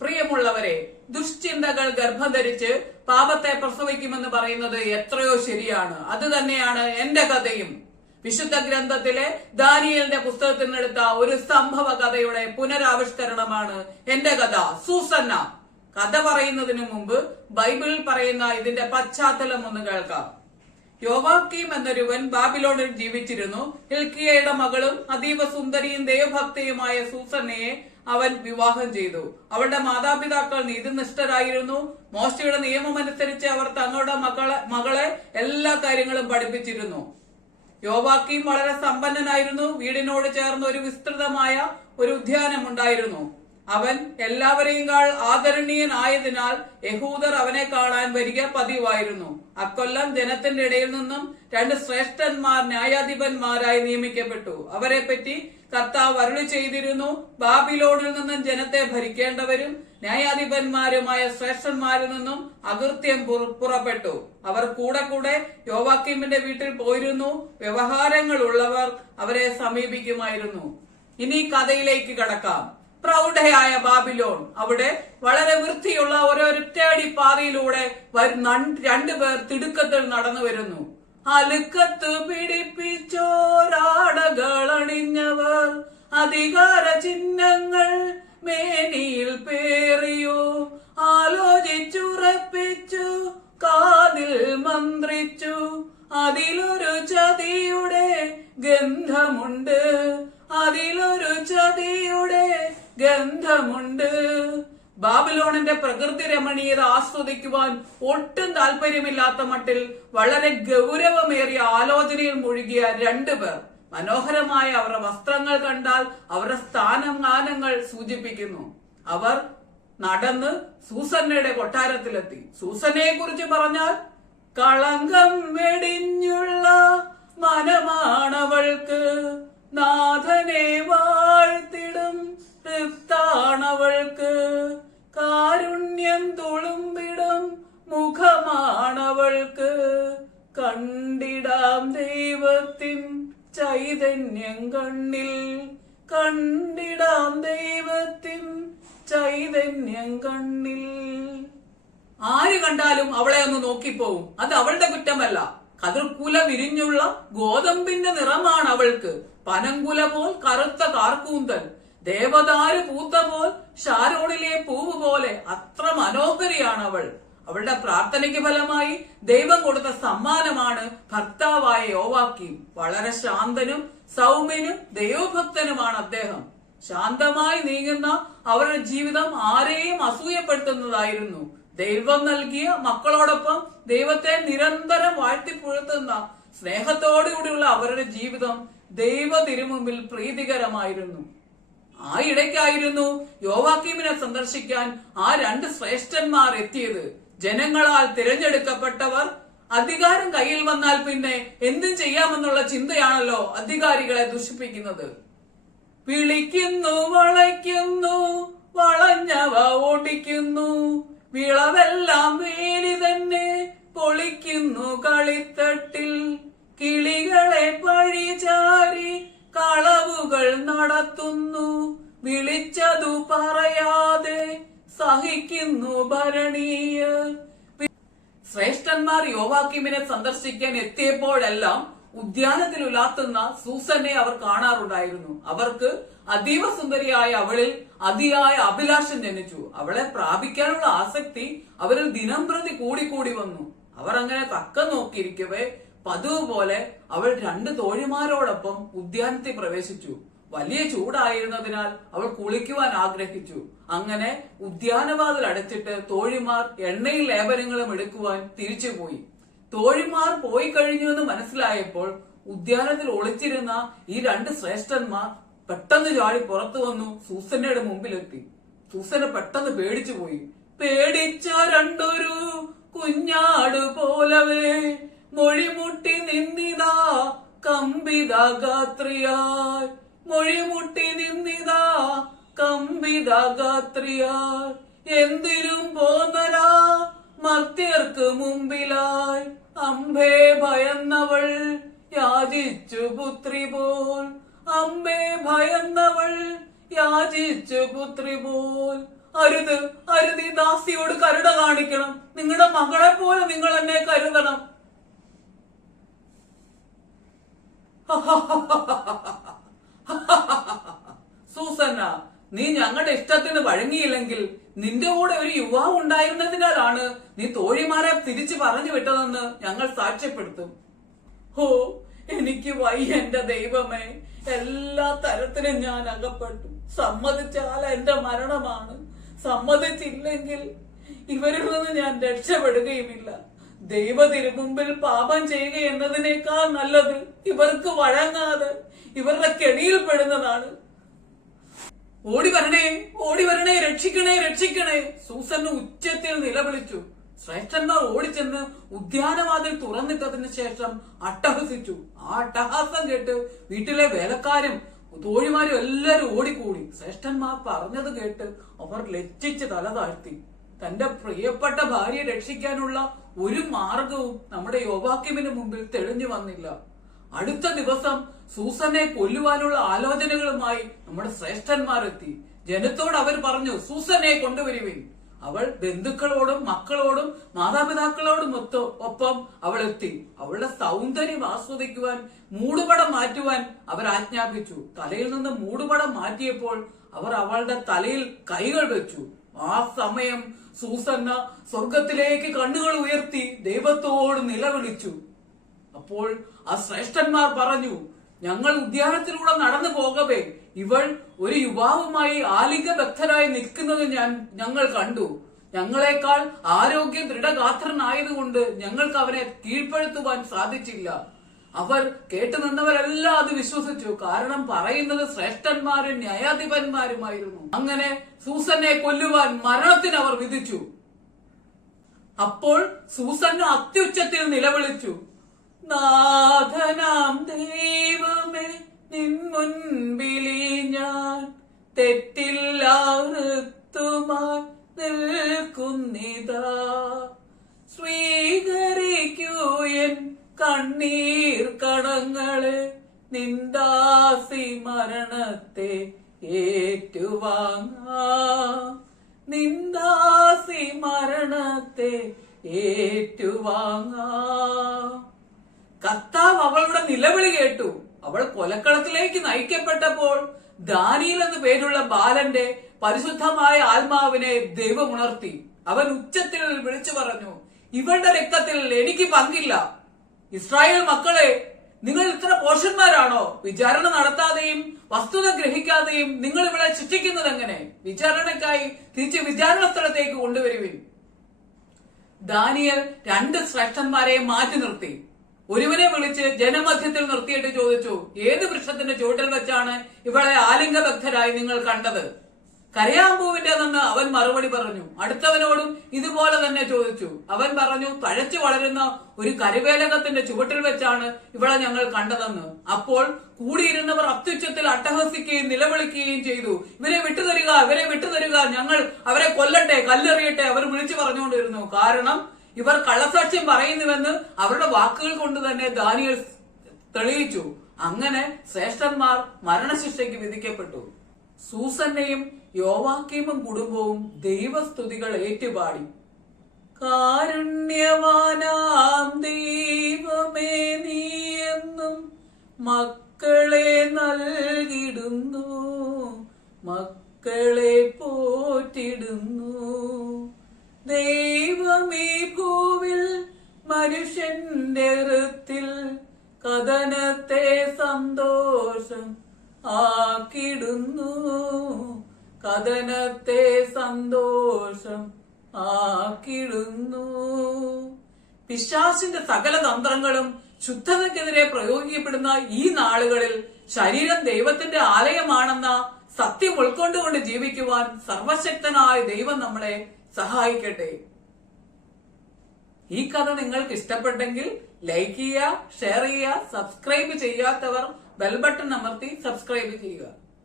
പ്രിയമുള്ളവരെ, ദുഷ്ചിന്തകൾ ഗർഭം ധരിച്ച് പാപത്തെ പ്രസവിക്കുമെന്ന് പറയുന്നത് എത്രയോ ശരിയാണ്. അത് തന്നെയാണ് എന്റെ കഥയും. വിശുദ്ധ ഗ്രന്ഥത്തിലെ ദാനിയേലിന്റെ പുസ്തകത്തിൽ നിന്നെടുത്ത ഒരു സംഭവ കഥയുടെ പുനരാവിഷ്കരണമാണ് എന്റെ കഥ സൂസന്ന. കഥ പറയുന്നതിന് മുമ്പ് ബൈബിളിൽ പറയുന്ന ഇതിന്റെ പശ്ചാത്തലം ഒന്ന് കേൾക്കാം. യോവാക്കീം എന്നൊരുവൻ ബാബിലോണിൽ ജീവിച്ചിരുന്നു. ഹിൽക്കിയയുടെ മകളും അതീവ സുന്ദരിയും ദൈവഭക്തിയുമായ സൂസന്നയെ അവൻ വിവാഹം ചെയ്തു. അവളുടെ മാതാപിതാക്കൾ നീതിനിഷ്ഠരായിരുന്നു. മോശയുടെ നിയമമനുസരിച്ച് അവർ തങ്ങളുടെ മകളെ എല്ലാ കാര്യങ്ങളും പഠിപ്പിച്ചിരുന്നു. യോവാക്കീം വളരെ സമ്പന്നനായിരുന്നു. വീടിനോട് ചേർന്ന് ഒരു വിസ്തൃതമായ ഒരു ഉദ്യാനം ഉണ്ടായിരുന്നു. അവൻ എല്ലാവരെയും ആദരണീയനായതിനാൽ യഹൂദർ അവനെ കാണാൻ വരിക പതിവായിരുന്നു. അക്കൊല്ലം ജനത്തിന്റെ ഇടയിൽ നിന്നും 2 ശ്രേഷ്ഠന്മാർ ന്യായാധിപന്മാരായി നിയമിക്കപ്പെട്ടു. അവരെ പറ്റി കർത്താവ് അരുളി ചെയ്തിരുന്നു: ബാബിലോണിൽ നിന്നും ജനത്തെ ഭരിക്കേണ്ടവരും ന്യായാധിപന്മാരുമായ ശ്രേഷ്ഠന്മാരിൽ നിന്നും അകൃത്യം പുറപ്പെട്ടു. അവർ കൂടെ യോവാക്കീമിന്റെ വീട്ടിൽ പോയിരുന്നു. വ്യവഹാരങ്ങൾ ഉള്ളവർ അവരെ സമീപിക്കുമായിരുന്നു. ഇനി കഥയിലേക്ക് കടക്കാം. പ്രൗഢയായ ബാബിലോൺ. അവിടെ വളരെ വൃത്തിയുള്ള ഒരൊറ്റയടി പാതയിലൂടെ 2 പേർ തിടുക്കത്തിൽ നടന്നു വരുന്നു. അലുക്കത്ത് പിടിപ്പിച്ചോരാടകൾ അണിഞ്ഞവർ, അധികാര ചിഹ്നങ്ങൾ മേനിയിൽ പേറിയോ, ആലോചിച്ചുറപ്പിച്ചു കാതിൽ മന്ത്രിച്ചു. അതിലൊരു ചതിയുടെ ഗന്ധമുണ്ട്, അതിലൊരു ചതിയുടെ ഗന്ധമുണ്ട്. ബാബിലോണിന്റെ പ്രകൃതി രമണീയത ആസ്വദിക്കുവാൻ ഒട്ടും താല്പര്യമില്ലാത്ത മട്ടിൽ വളരെ ഗൗരവമേറിയ ആലോചനയിൽ മുഴുകിയ 2 പേർ. മനോഹരമായ അവരുടെ വസ്ത്രങ്ങൾ കണ്ടാൽ അവരുടെ സ്ഥാനമാനങ്ങൾ സൂചിപ്പിക്കുന്നു. അവർ നടന്ന് സൂസന്നയുടെ കൊട്ടാരത്തിലെത്തി. സൂസന്നയെ കുറിച്ച് പറഞ്ഞാൽ കളങ്കം വെടിഞ്ഞുള്ള മനമാണവൾക്ക്, നാഥനെ വാഴ്ത്തിടും തൃപ്താണവൾക്ക്, കാരുണ്യം തുളുമ്പിടും മുഖമാണവൾക്ക്, കണ്ടിടാം ദൈവത്തിൻ ചൈതന്യം കണ്ണിൽ, കണ്ടിടാം ദൈവത്തിൻ ചൈതന്യം കണ്ണിൽ. ആര് കണ്ടാലും അവളെ ഒന്ന് നോക്കിപ്പോവും. അത് അവളുടെ കുറ്റമല്ല. കതിർക്കുല വിരിഞ്ഞുള്ള ഗോതമ്പിന്റെ നിറമാണ് അവൾക്ക്. പനങ്കുല പോൽ കറുത്ത കാർക്കൂന്തൽ, ദേവദാരു പൂത്ത പോൽ ഷാരോണിലെ പൂവ് പോലെ അത്ര മനോഹരിയാണ് അവൾ. അവളുടെ പ്രാർത്ഥനയ്ക്ക് ഫലമായി ദൈവം കൊടുത്ത സമ്മാനമാണ് ഭർത്താവായ യോവാക്കീം. വളരെ ശാന്തനും സൗമ്യനും ദൈവഭക്തനുമാണ് അദ്ദേഹം. ശാന്തമായി നീങ്ങുന്ന അവരുടെ ജീവിതം ആരെയും അസൂയപ്പെടുത്തുന്നതായിരുന്നു. ദൈവം നൽകിയ മക്കളോടൊപ്പം ദൈവത്തെ നിരന്തരം വാഴ്ത്തിപ്പുഴത്തുന്ന സ്നേഹത്തോടുകൂടിയുള്ള അവരുടെ ജീവിതം ദൈവ തിരുമുമ്പിൽ പ്രീതികരമായിരുന്നു. ആ ഇടയ്ക്കായിരുന്നു യോവാക്കീമിനെ സന്ദർശിക്കാൻ ആ 2 ശ്രേഷ്ഠന്മാർ എത്തിയത്. ജനങ്ങളാൽ തിരഞ്ഞെടുക്കപ്പെട്ടവർ. അധികാരം കയ്യിൽ വന്നാൽ പിന്നെ എന്തും ചെയ്യാമെന്നുള്ള ചിന്തയാണല്ലോ അധികാരികളെ ദുഷിപ്പിക്കുന്നത്. വിളിക്കുന്നു, വളയ്ക്കുന്നു, വളഞ്ഞവ ഓടിക്കുന്നു, വിളവെല്ലാം വേലി തന്നെ പൊളിക്കുന്നു കളിത്തട്ടിൽ, കിളികളെ പഴിചാരി കളവുകൾ നടത്തുന്നു, വിളിച്ചതു പറയാതെ സഹിക്കുന്നു ഭരണീയർ. ശ്രേഷ്ഠന്മാർ യോവാക്കീമിനെ സന്ദർശിക്കാൻ എത്തിയപ്പോഴെല്ലാം ഉദ്യാനത്തിൽ ഉലാത്തുന്ന സൂസന്നെ അവർ കാണാറുണ്ടായിരുന്നു. അവർക്ക് അതീവ സുന്ദരിയായ അവളിൽ അതിയായ അഭിലാഷം ജനിച്ചു. അവളെ പ്രാപിക്കാനുള്ള ആസക്തി അവരിൽ ദിനം പ്രതി കൂടിക്കൂടി വന്നു. അവർ അങ്ങനെ തക്കം നോക്കിയിരിക്കവേ പതിവ് പോലെ അവൾ 2 തോഴിമാരോടൊപ്പം ഉദ്യാനത്തിൽ പ്രവേശിച്ചു. വലിയ ചൂടായിരുന്നതിനാൽ അവൾ കുളിക്കുവാൻ ആഗ്രഹിച്ചു. അങ്ങനെ ഉദ്യാനവാതിൽ അടച്ചിട്ട് തോഴിമാർ എണ്ണയും ലേപനങ്ങളും എടുക്കുവാൻ തിരിച്ചുപോയി. തോഴിമാർ പോയി കഴിഞ്ഞു എന്ന് മനസ്സിലായപ്പോൾ ഉദ്യാനത്തിൽ ഒളിച്ചിരുന്ന ഈ 2 ശ്രേഷ്ഠന്മാർ പെട്ടെന്ന് ചാടി പുറത്തു വന്നു സൂസന്നയുടെ മുമ്പിലെത്തി. സൂസന്ന പെട്ടെന്ന് പേടിച്ചുപോയി. പേടിച്ച 2 കുഞ്ഞാട് പോലവേ മൊഴിമുട്ടി നിന്നിതാ കമ്പിത ഗാത്രിയായി, മൊഴിമുട്ടി നിന്നിതാ കമ്പിത ഗാത്രിയായി, എന്തിനും പോന്നരാ മർത്യർക്ക് മുമ്പിലായി, അമ്പേ ഭയന്നവൾ യാചിച്ചു പുത്രി പോൽ, അമ്പേ ഭയന്നവൾ യാചിച്ചു പുത്രി പോൽ, അരുത് അരുത്, ഈ ദാസിയോട് കരുണ കാണിക്കണം. നിങ്ങളുടെ മകളെ പോലെ നിങ്ങൾ എന്നെ കരുതണം. സൂസന്ന, നീ ഞങ്ങളുടെ ഇഷ്ടത്തിന് വഴങ്ങിയില്ലെങ്കിൽ നിന്റെ കൂടെ ഒരു യുവാവ് ഉണ്ടായിരുന്നതിനാലാണ് നീ തോഴിമാരെ തിരിച്ചു പറഞ്ഞു വിട്ടതെന്ന് ഞങ്ങൾ സാക്ഷ്യപ്പെടുത്തും. ഓ, എനിക്ക് വയ്യ എന്റെ ദൈവമേ. എല്ലാ തരത്തിലും ഞാൻ അകപ്പെട്ടു. സമ്മതിച്ചാൽ എന്റെ മരണമാണ്. സമ്മതിച്ചില്ലെങ്കിൽ ഇവരിൽ നിന്ന് ഞാൻ രക്ഷപ്പെടുകയുമില്ല. ദൈവ തിരുമുമ്പിൽ പാപം ചെയ്യുക എന്നതിനേക്കാൾ നല്ലത് ഇവർക്ക് വഴങ്ങാതെ ഇവരുടെ കെണിയിൽ പെടുന്നതാണ്. ഓടി വരണേ, ഓടി വരണേ, രക്ഷിക്കണേ, രക്ഷിക്കണേ, സൂസന്ന ഉച്ചത്തിൽ നിലവിളിച്ചു. ശ്രേഷ്ഠന്മാർ ഓടിച്ചെന്ന് ഉദ്യാനവാതിൽ തുറന്നിട്ടതിന് ശേഷം അട്ടഹസിച്ചു. ആ അട്ടഹാസം കേട്ട് വീട്ടിലെ വേലക്കാരും തോഴിമാരും എല്ലാരും ഓടിക്കൂടി. ശ്രേഷ്ഠന്മാർ പറഞ്ഞത് കേട്ട് അവർ ലജ്ജിച്ച് തല താഴ്ത്തി. തന്റെ പ്രിയപ്പെട്ട ഭാര്യയെ രക്ഷിക്കാനുള്ള ഒരു മാർഗവും നമ്മുടെ യോവാക്യമിന് മുമ്പിൽ തെളിഞ്ഞു വന്നില്ല. അടുത്ത ദിവസം സൂസനെ കൊല്ലുവാനുള്ള ആലോചനകളുമായി നമ്മുടെ ശ്രേഷ്ഠന്മാരെത്തി. ജനത്തോട് അവർ പറഞ്ഞു, സൂസനെ കൊണ്ടുവരുവിൻ. അവൾ ബന്ധുക്കളോടും മക്കളോടും മാതാപിതാക്കളോടും ഒപ്പം അവൾ എത്തി. അവളുടെ സൗന്ദര്യം ആസ്വദിക്കുവാൻ മൂടുപടം മാറ്റുവാൻ അവർ ആജ്ഞാപിച്ചു. തലയിൽ നിന്ന് മൂടുപടം മാറ്റിയപ്പോൾ അവർ അവളുടെ തലയിൽ കൈകൾ വെച്ചു. ആ സമയം സൂസന്ന സ്വർഗത്തിലേക്ക് കണ്ണുകൾ ഉയർത്തി ദൈവത്തോട് നിലവിളിച്ചു. അപ്പോൾ ആ ശ്രേഷ്ഠന്മാർ പറഞ്ഞു, ഞങ്ങൾ ഉദ്യാനത്തിലൂടെ നടന്നു പോകവേ ഇവൾ ഒരു യുവാവുമായി ആലിംഗബദ്ധരായി നിൽക്കുന്നത് ഞങ്ങൾ കണ്ടു. ഞങ്ങളെക്കാൾ ആരോഗ്യ ദൃഢഗാത്രനായതുകൊണ്ട് ഞങ്ങൾക്ക് അവനെ കീഴ്പ്പെടുത്തുവാൻ സാധിച്ചില്ല. അവർ കേട്ടുനിന്നവരെല്ലാം അത് വിശ്വസിച്ചു. കാരണം പറയുന്നത് ശ്രേഷ്ഠന്മാരും ന്യായാധിപന്മാരുമായിരുന്നു. അങ്ങനെ സൂസനെ കൊല്ലുവാൻ മരണത്തിന് അവർ വിധിച്ചു. അപ്പോൾ സൂസന്ന അത്യുച്ചത്തിൽ നിലവിളിച്ചു, നാഥനാം ദൈവമേ, നിൻ മുൻപിലി ഞാൻ തെറ്റില്ലാത്തുമായി നിൽക്കുന്നിതാ. സ്വീകരിക്കൂ എൻ കണ്ണീർ കണങ്ങളെ, നിന്ദാസി മരണത്തെ ഏറ്റുവാങ്ങാം. നിന്ദാസി മരണത്തെ ഏറ്റുവാങ്ങാം. കർത്താവ് അവളുടെ നിലവിളി കേട്ടു. അവൾ കൊലക്കളത്തിലേക്ക് നയിക്കപ്പെട്ടപ്പോൾ ദാനിയേൽ എന്നു പേരുള്ള ബാലന്റെ പരിശുദ്ധമായ ആത്മാവിനെ ദൈവം ഉണർത്തി. അവൻ ഉച്ചത്തിൽ വിളിച്ചു പറഞ്ഞു, ഇവളുടെ രക്തത്തിൽ എനിക്ക് പങ്കില്ല. ഇസ്രായേൽ മക്കളെ, നിങ്ങൾ ഇത്ര പോഷന്മാരാണോ? വിചാരണ നടത്താതെയും വസ്തുത ഗ്രഹിക്കാതെയും നിങ്ങൾ ഇവിടെ ശിക്ഷിക്കുന്നത് എങ്ങനെ? വിചാരണക്കായി തിരിച്ച് വിചാരണ സ്ഥലത്തേക്ക് കൊണ്ടുവരുവിൻ. ദാനിയേൽ 2 ശ്രേഷ്ഠന്മാരെ മാറ്റി നിർത്തി. ഒരുവനെ വിളിച്ച് ജനമധ്യത്തിൽ നിർത്തിയിട്ട് ചോദിച്ചു, ഏത് വൃക്ഷത്തിന്റെ ചുവട്ടിൽ വെച്ചാണ് ഇവളെ ആലിംഗബദ്ധരായി നിങ്ങൾ കണ്ടത്? കരയാമ്പൂവിന്റെതെന്ന് അവൻ മറുപടി പറഞ്ഞു. അടുത്തവനോടും ഇതുപോലെ തന്നെ ചോദിച്ചു. അവൻ പറഞ്ഞു, തഴച്ചു വളരുന്ന ഒരു കരുവേലകത്തിന്റെ ചുവട്ടിൽ വെച്ചാണ് ഇവളെ ഞങ്ങൾ കണ്ടതെന്ന്. അപ്പോൾ കൂടിയിരുന്നവർ അത്യുച്ചത്തിൽ അട്ടഹസിക്കുകയും നിലവിളിക്കുകയും ചെയ്തു, ഇവരെ വിട്ടുതരിക, ഇവരെ വിട്ടുതരിക, ഞങ്ങൾ അവരെ കൊല്ലട്ടെ, കല്ലെറിയട്ടെ, അവർ വിളിച്ചു പറഞ്ഞുകൊണ്ടിരുന്നു. കാരണം ഇവർ കള്ളസാക്ഷ്യം പറയുന്നുവെന്ന് അവരുടെ വാക്കുകൾ കൊണ്ട് തന്നെ ദാനിയേൽ തെളിയിച്ചു. അങ്ങനെ ശ്രേഷ്ഠന്മാർ മരണശിക്ഷയ്ക്ക് വിധിക്കപ്പെട്ടു. സൂസന്നയും യോവാക്കീമും കുടുംബവും ദൈവസ്തുതികൾ ഏറ്റുപാടി. കാരുണ്യവാനാം ദൈവമേ, നീ എന്നും മക്കളെ നൽകിടുന്നു, മക്കളെ പോറ്റിടുന്നു. ദൈവമീ ഭൂവിൽ മനുഷ്യന്റെ ഹൃത്തിൽ കഥനത്തെ സന്തോഷം ആക്കിടുന്നു, കഥനത്തെ സന്തോഷം ആക്കിടുന്നു. പിശാചിന്റെ സകല തന്ത്രങ്ങളും ശുദ്ധതയ്ക്കെതിരെ പ്രയോഗിക്കപ്പെടുന്ന ഈ നാളുകളിൽ ശരീരം ദൈവത്തിന്റെ ആലയമാണെന്ന സത്യം ഉൾക്കൊണ്ടുകൊണ്ട് ജീവിക്കുവാൻ സർവശക്തനായ ദൈവം നമ്മളെ സഹായിക്കട്ടെ. ഈ കഥ നിങ്ങൾക്ക് ഇഷ്ടപ്പെട്ടെങ്കിൽ ലൈക്ക് ചെയ്യുക, ഷെയർ ചെയ്യുക, സബ്സ്ക്രൈബ് ചെയ്യാത്തവർ ബെൽ ബട്ടൺ അമർത്തി സബ്സ്ക്രൈബ് ചെയ്യുക.